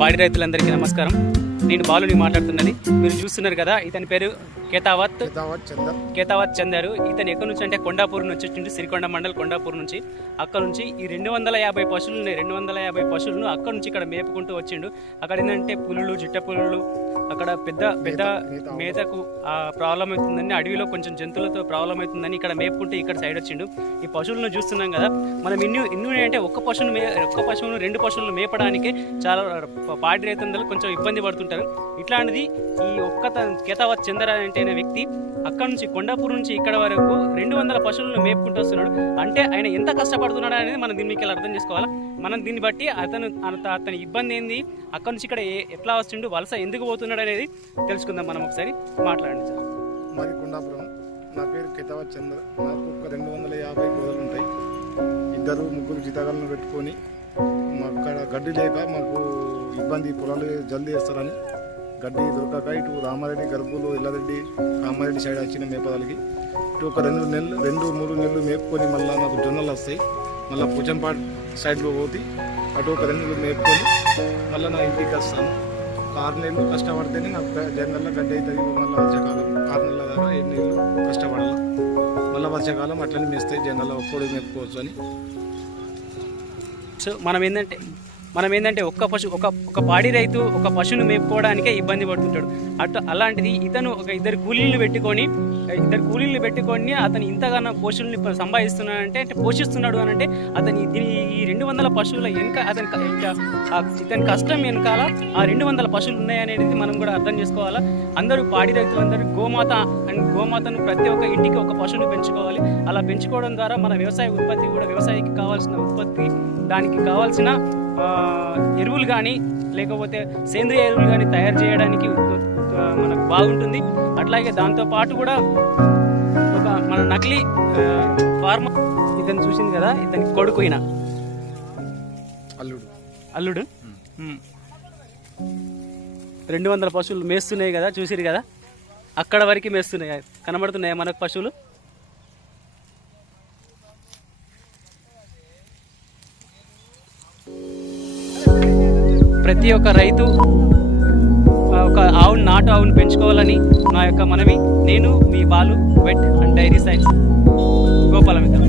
పాడి రైతులందరికీ నమస్కారం. నేను బాలుని మాట్లాడుతున్నది. మీరు చూస్తున్నారు కదా, ఇతని పేరు కేతావత్ చందర్. ఇతను ఎక్కడి నుంచి అంటే కొండాపూర్ నుంచి వచ్చిండు, సిరికొండ మండల్ కొండాపూర్ నుంచి. అక్కడ నుంచి ఈ 250 పశువులు ఉన్నాయి. 250 పశువులను అక్కడ నుంచి ఇక్కడ మేపుకుంటూ వచ్చిండు. అక్కడ ఏంటంటే పులులు, జిట్ట పులులు, అక్కడ పెద్ద పెద్ద మేతకు ప్రాబ్లం అవుతుందని, అడవిలో కొంచెం జంతువులతో ప్రాబ్లం అవుతుందని ఇక్కడ మేపుకుంటూ ఇక్కడ సైడ్ వచ్చిండు. ఈ పశువులను చూస్తున్నాం కదా, మనం ఎన్ని అంటే ఒక్క పశువును 2 పశువులను మేపడానికి చాలా పాడి రైతులందరూ కొంచెం ఇబ్బంది పడుతుంటారు. ఇట్లాంటిది ఈ కేతావత్ చందర్ అనే వ్యక్తి అక్కడ నుంచి కొండాపూర్ నుంచి ఇక్కడ వరకు 200 పశువులను మేపుకుంటూ వస్తున్నాడు. అంటే ఆయన ఎంత కష్టపడుతున్నాడు అనేది మనం దీన్ని మీకు అర్థం చేసుకోవాలా. మనం దీన్ని బట్టి అతని ఇబ్బంది ఏంది, అక్కడ నుంచి ఇక్కడ ఎట్లా వస్తుండు, వలస ఎందుకు పోతున్నాడు అనేది తెలుసుకుందాం. మనం ఒకసారి మాట్లాడండి సార్. మాది కొండాపురం. నా పేరు కేతావత్ చందర్. నాకు ఒక 250 గోదలు ఉంటాయి. 2-3 జీతగాలను పెట్టుకొని మాకు అక్కడ గడ్డి లేక మాకు ఇబ్బంది, పొలాలు జల్దీ చేస్తారని గడ్డి దొరకక ఇటు రామారెడ్డి, గర్భులు, ఎల్లారెడ్డి, కామారెడ్డి సైడ్ వచ్చిన మేపదాలకి ఇటు ఒక 2-3 నెలలు మేపుకొని మళ్ళీ నాకు జొన్నలు వస్తాయి. మళ్ళీ పుచ్చంపాడు సైడ్లో పోతే అటు ఒక 2 నెలలు మేపుకొని మళ్ళీ నా ఇంటికి వస్తాను. 6 నెలలు కష్టపడితేనే నాకు జంగల్లో గడ్డి అవుతుంది. మళ్ళీ వర్షాకాలం 6 నెలల దాకా 7 నెలలు కష్టపడాలి. మళ్ళీ వర్షాకాలం అట్లనే మేస్తాయి, జంగల్లో ఒక్కడు మేపుకోవచ్చు అని. సో మనం ఏంటంటే ఒక పాడి రైతు ఒక పశువును మేపుకోవడానికే ఇబ్బంది పడుతుంటాడు. అలాంటిది ఇతను ఒక 2 కూలీలు పెట్టుకొని అతను ఇంతగానో పశువుల్ని సంపాదిస్తున్నాడంటే, పోషిస్తున్నాడు అని అంటే అతని ఈ 200 పశువుల వెనుక ఇతని కష్టం వెనకాల ఆ 200 పశువులు ఉన్నాయనేది మనం కూడా అర్థం చేసుకోవాలా. అందరూ పాడి రైతులందరూ గోమాతను ప్రతి ఒక్క ఇంటికి ఒక పశువును పెంచుకోవాలి. అలా పెంచుకోవడం ద్వారా మన వ్యవసాయ ఉత్పత్తి కూడా, వ్యవసాయకి కావాల్సిన ఉత్పత్తి, దానికి కావాల్సిన ఎరువులు కానీ లేకపోతే సేంద్రియ ఎరువులు కానీ తయారు చేయడానికి మనకు బాగుంటుంది. అట్లాగే దాంతోపాటు కూడా మన నకిలీ ఫార్మర్ ఇతను చూసింది కదా, ఇతని కొడుకు ఈయన అల్లుడు 200 పశువులు మేస్తున్నాయి కదా, చూసిరు కదా, అక్కడ వరకు మేస్తున్నాయి. కనబడుతున్నాయి మనకు పశువులు. ప్రతి ఒక్క రైతు ఒక నాటు ఆవును పెంచుకోవాలని నా యొక్క మనవి. నేను మీ Balu, vet and dairy science, Gopalamitra.